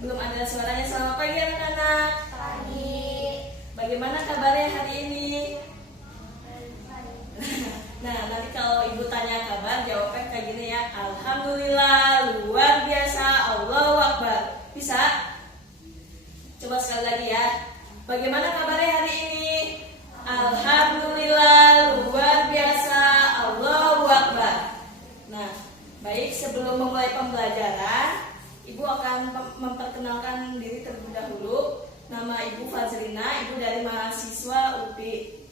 Belum ada suaranya. Selamat pagi anak-anak. Pagi. Bagaimana kabarnya hari ini? Nah, nanti kalau ibu tanya kabar, jawabnya kayak gini ya. Alhamdulillah, luar biasa, Allahu Akbar. Bisa? Coba sekali lagi ya. Bagaimana kabarnya hari ini? Alhamdulillah, luar biasa, Allahu Akbar. Nah, baik, sebelum memulai pembelajaran, Ibu akan memperkenalkan diri terlebih dahulu. Nama Ibu Fazrina, Ibu dari mahasiswa UPI.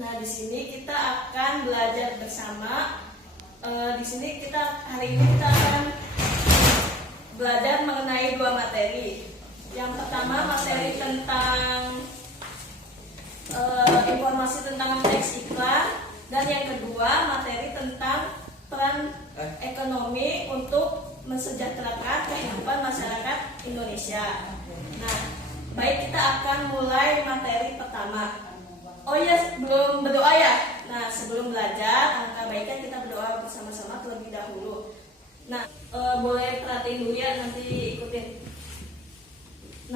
Nah, di sini kita akan belajar bersama. Di sini hari ini kita akan belajar mengenai dua materi. Yang pertama materi tentang informasi tentang teks iklan, dan yang kedua materi tentang peran ekonomi untuk mensejahterakan kehidupan masyarakat Indonesia. Nah, baik, kita akan mulai materi pertama. Oh iya, belum berdoa ya. Nah, sebelum belajar, alangkah baiknya kita berdoa bersama-sama terlebih dahulu. Nah, boleh perhatiin dulu ya, nanti ikutin.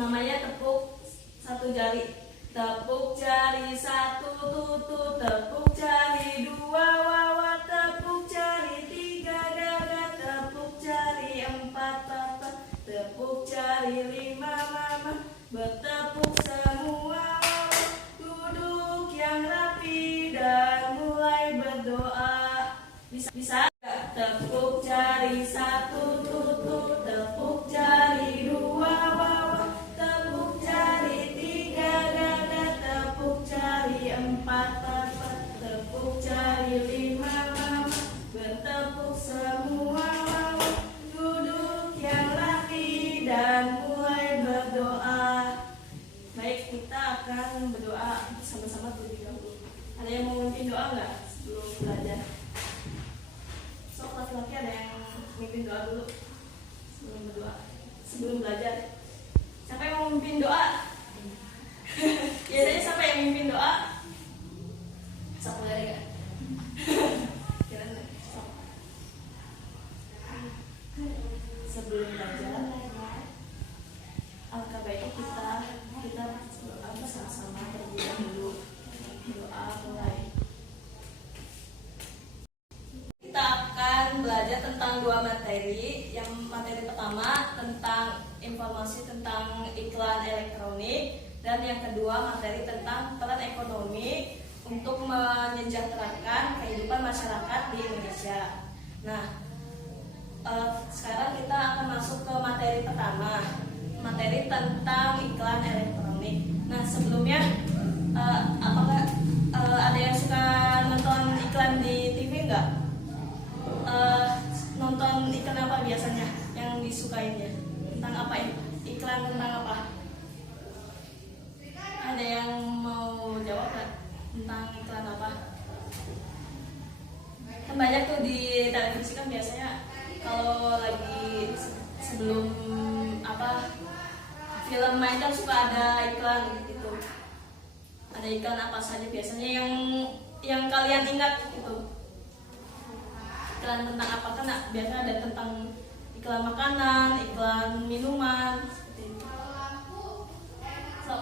Namanya tepuk satu jari. Tepuk jari satu tutut, tepuk jari dua wawa, tepuk jari tiga dada, tepuk jari empat papa, tepuk jari lima mama, bertepuk semua wawa, duduk yang rapi dan mulai berdoa. Bisa? Tepuk jari satu tutut, tepuk jari dua wawa, tepuk jari tiga dada, tepuk jari empat papa, tepuk jari lima mama, bertepuk semua wawa, duduk yang rapi dan mulai berdoa. Baik, kita akan berdoa bersama-sama terlebih dahulu. Ada yang mau memimpin doa nggak sebelum belajar? So, laki-laki ada yang memimpin doa dulu sebelum berdoa, sebelum belajar. Siapa yang mau memimpin doa? Biasanya siapa yang memimpin doa? Sok boleh nggak? Sebelum belajar, alangkah baiknya kita berdoa bersama-sama terlebih dahulu. Doa mulai. Kita akan belajar tentang dua materi. Yang materi pertama tentang informasi tentang iklan elektronik, dan yang kedua materi tentang peran ekonomi untuk menyejahterakan kehidupan masyarakat di Indonesia. Nah, sekarang kita akan masuk ke materi pertama, materi tentang iklan elektronik. Nah, sebelumnya apakah ada yang suka nonton iklan di TV nggak? Nonton iklan apa biasanya yang disukainya? Tentang apa ya? Iklan tentang apa? Ada yang mau jawab nggak? Tentang iklan apa? Kan banyak tuh di televisi kan biasanya kalau lagi sebelum film main kan suka ada iklan gitu. Ada iklan apa saja biasanya yang kalian ingat gitu? Iklan tentang apa? Kan biasanya ada tentang iklan makanan, iklan minuman seperti itu. So,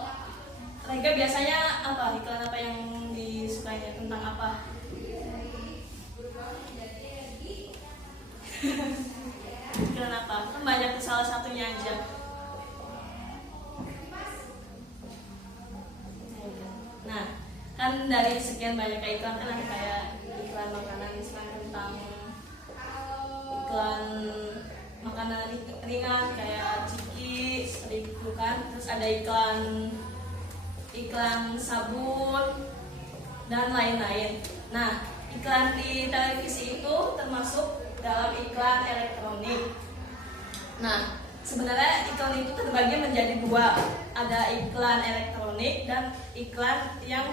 Rega biasanya apa? Iklan apa yang disukainya? Tentang apa? Iklan apa? Kan banyak, salah satunya aja. Nah, kan dari sekian banyak iklan kan ada kayak iklan makanan, misalnya tentang iklan makanan ringan kayak ciki seperti itu kan. Terus ada iklan sabun dan lain-lain. Nah, iklan di televisi itu termasuk dalam iklan elektronik. Nah, sebenarnya iklan itu terbagi menjadi dua. Ada iklan elektronik dan iklan yang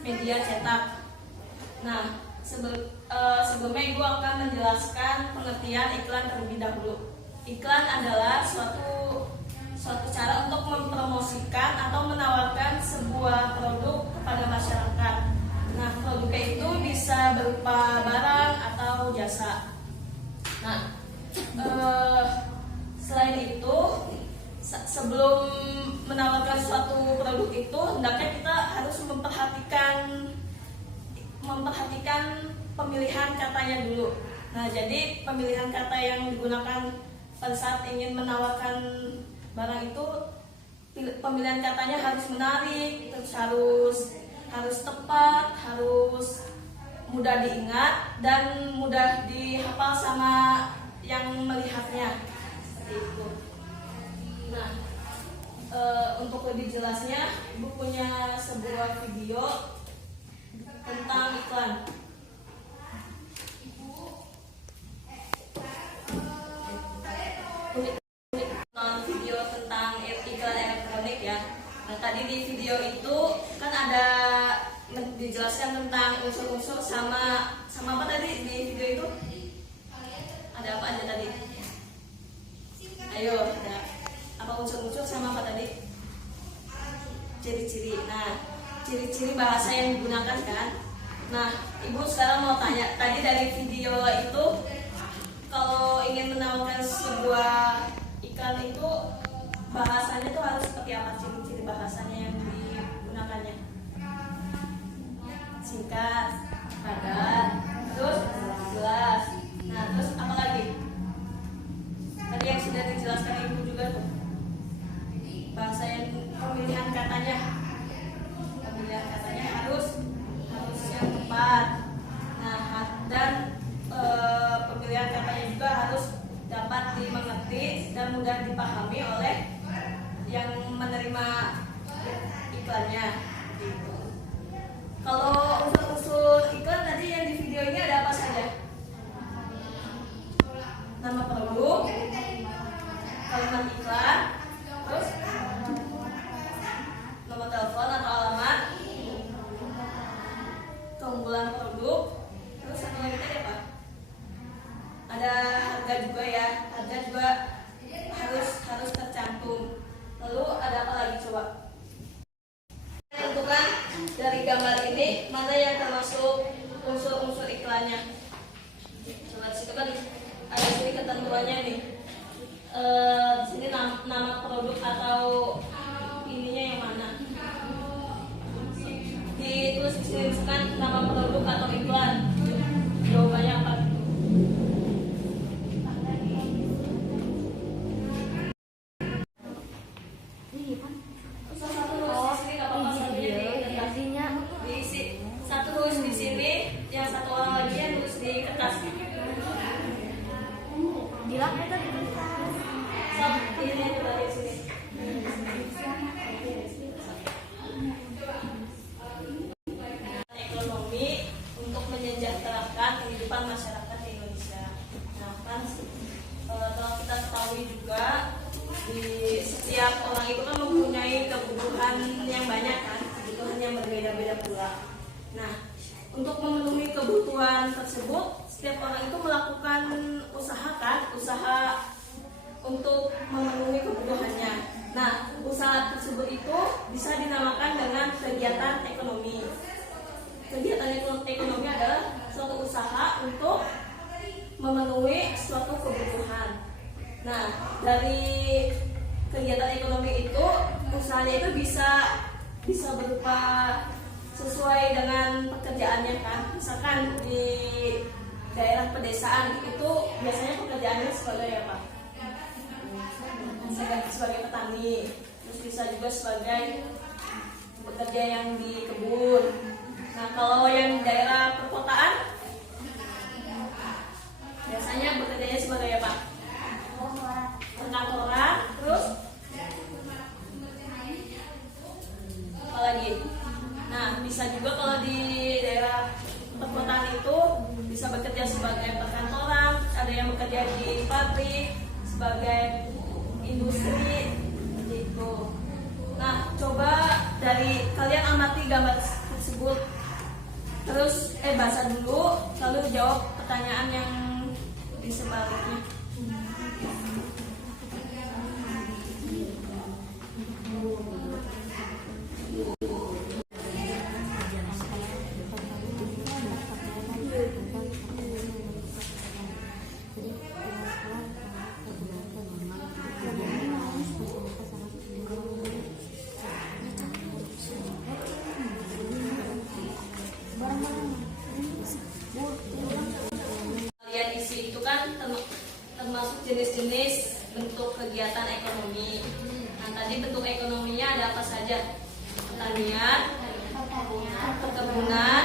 media cetak. Nah, sebelumnya Ibu akan menjelaskan pengertian iklan terlebih dahulu. Iklan adalah suatu cara untuk mempromosikan atau menawarkan sebuah produk kepada masyarakat. Nah, produknya itu bisa berupa barang atau jasa. Nah, selain itu pemilihan katanya dulu. Nah, jadi pemilihan kata yang digunakan pada saat ingin menawarkan barang itu, pemilihan katanya harus menarik, terus harus tepat, harus mudah diingat dan mudah dihafal sama yang melihatnya. Seperti itu. Nah, untuk lebih jelasnya, Ibu punya sebuah video tentang iklan. Video tentang iklan elektronik ya. Nah, tadi di video itu kan ada dijelaskan tentang unsur-unsur sama apa tadi di video itu? Ada apa aja tadi? Ayo, ada apa unsur-unsur sama apa tadi? Ciri-ciri. Nah, ciri-ciri bahasa yang digunakan kan. Nah, Ibu sekarang mau tanya, tadi dari video itu kalau ingin menawarkan sebuah iklan itu bahasanya tuh harus seperti apa, ciri-ciri bahasanya yang digunakannya? Singkat, padat, terus jelas. Nah, terus apa lagi? Tadi yang sudah dijelaskan Ibu juga tuh. Bahasa yang pemilihan katanya. Pemilihan katanya harus yang tepat. Nah, dan pemilihan katanya juga harus dapat dimengerti dan mudah dipahami oleh yang menerima iklannya. Gitu. Kalau unsur-unsur iklan tadi yang di video ini ada apa saja? Nama produk, kalimat iklan, terus nomor telepon atau alamat, keunggulan produk, terus satu lagi tadi apa? Ada harga juga ya, harga juga harus tercantum. Lalu ada apa lagi coba? Tentukan dari gambar ini mana yang termasuk unsur-unsur iklannya. Coba di situ kan ada sini ketentuannya nih. Sini nama produk atau ininya yang mana? Terus di sini kan nama produk atau iklan. Jawabannya apa? Ekonomi untuk menyejahterakan kehidupan masyarakat di Indonesia. Nah, kan telah kita ketahui juga di setiap orang itu kan mempunyai kebutuhan yang banyak kan, kebutuhan yang berbeda-beda pula. Nah, untuk memenuhi kebutuhan tersebut, setiap orang itu melakukan usaha untuk memenuhi kebutuhannya. Nah, usaha tersebut itu bisa dinamakan dengan kegiatan ekonomi. Kegiatan ekonomi adalah suatu usaha untuk memenuhi suatu kebutuhan. Nah, dari kegiatan ekonomi itu, usahanya itu bisa berupa sesuai dengan pekerjaannya kan. Misalkan di daerah pedesaan itu biasanya pekerjaannya sebagai apa? Sebagai petani, terus bisa juga sebagai bekerja yang di kebun. Nah, kalau yang daerah perkotaan biasanya bekerjanya sebagai apa? Perkantoran, terus apa lagi? Nah, bisa juga kalau di daerah perkotaan itu bisa bekerja sebagai perkantoran, ada yang bekerja di pabrik, sebagai industri gitu. Nah, coba dari kalian amati gambar tersebut, terus baca dulu, lalu jawab pertanyaan yang di sebaliknya. bentuk kegiatan ekonomi. Nah, tadi bentuk ekonominya ada apa saja? Pertanian, perkebunan,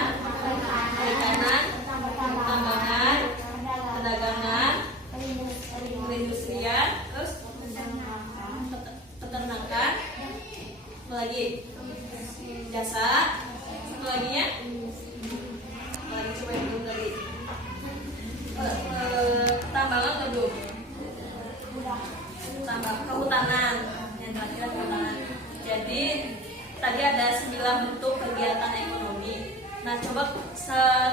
perikanan, pertambangan, perdagangan, perindustrian, terus peternakan, apa lagi? Jasa, satu lagi nya? Apa lagi coba yang belum tadi? Pertambangan atau belum? Kehutanan, yang terakhir kehutanan. Jadi tadi ada 9 bentuk kegiatan ekonomi. Nah, coba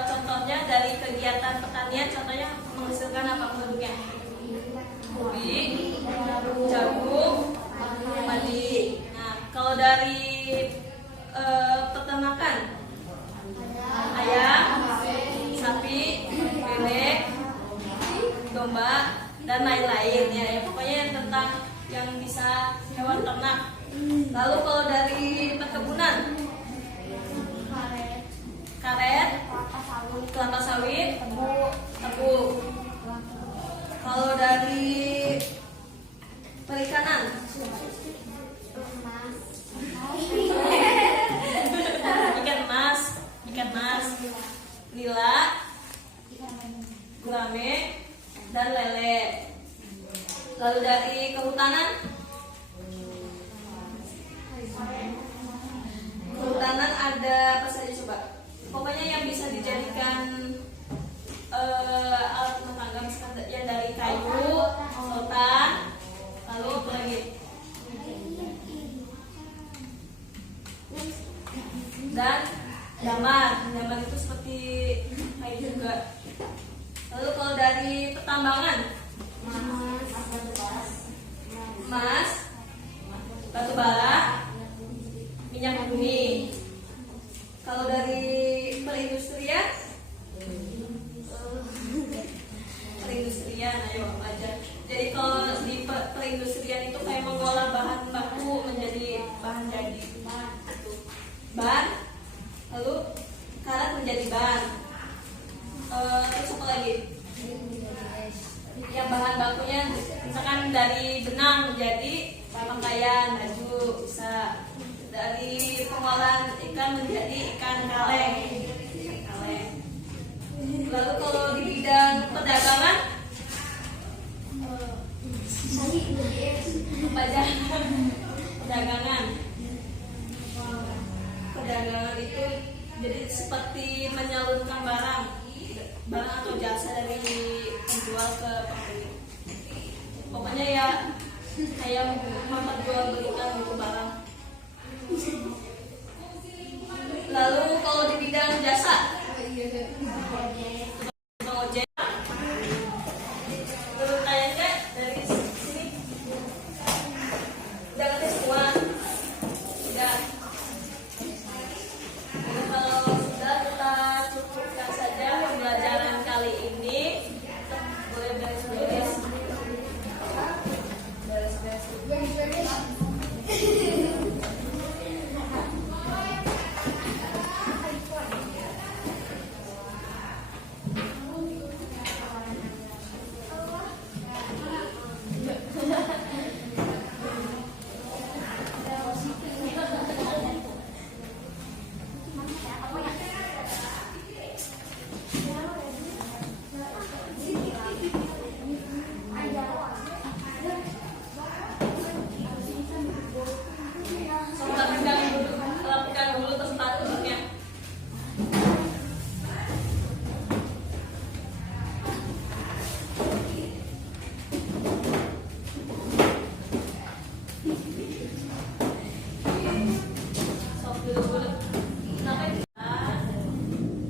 contohnya dari kegiatan pertanian, contohnya menghasilkan apa produknya? Ubi, jagung, padi. Nah, kalau dari peternakan, ayam, sapi, bebek, domba, dan lain-lain ya. Pokoknya yang tentang yang bisa hewan ternak. Lalu kalau dari perkebunan, karet, kelapa sawit, tebu. Kalau dari perikanan, ikan mas, nila, gurame, dan lele. Lalu dari kehutanan, ada apa saja coba? Pokoknya yang bisa dijadikan alat rumah tangga, misalkan yang dari kayu, rotan, lalu apa lagi? Dan damar itu seperti kayu juga. Lalu kalau dari pertambangan, emas, batu bara, minyak bumi. Kalau dari perindustrian, ayo aja. Jadi kalau di perindustrian itu kayak mengolah bahan baku menjadi bahan jadi ban, lalu karet menjadi ban. Terus apa lagi? Yang bahan bakunya misalkan dari benang menjadi pakaian, baju bisa. Dari pengolahan ikan menjadi ikan kaleng. Lalu kalau di bidang perdagangan, perdagangan itu jadi seperti menyalurkan barang atau jasa dari penjual ke pembeli. Pokoknya ya kayak memperjualbelikan itu barang. Lalu kalau di bidang jasa, pengojek, menurut kayaknya dari sini udah ngerti semua, udah. Jadi kalau sudah, kita cukupkan saja pembelajaran kali ini. Boleh beres-beres. Lakukan dulu tempat duduknya.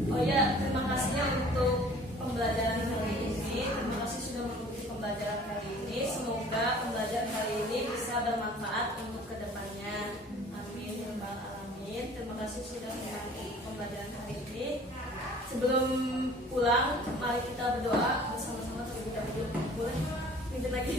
Oh ya, terima kasih untuk pembelajaran kali ini. Terima kasih sudah mengikuti pembelajaran kali ini. Semoga pembelajaran kali ini bisa bermanfaat untuk kedepannya. Amin ya rabbal alamin. Terima kasih sudah mengikuti pembelajaran hari ini. Sebelum pulang, mari kita berdoa bersama-sama terlebih dahulu. Boleh? Lanjut lagi.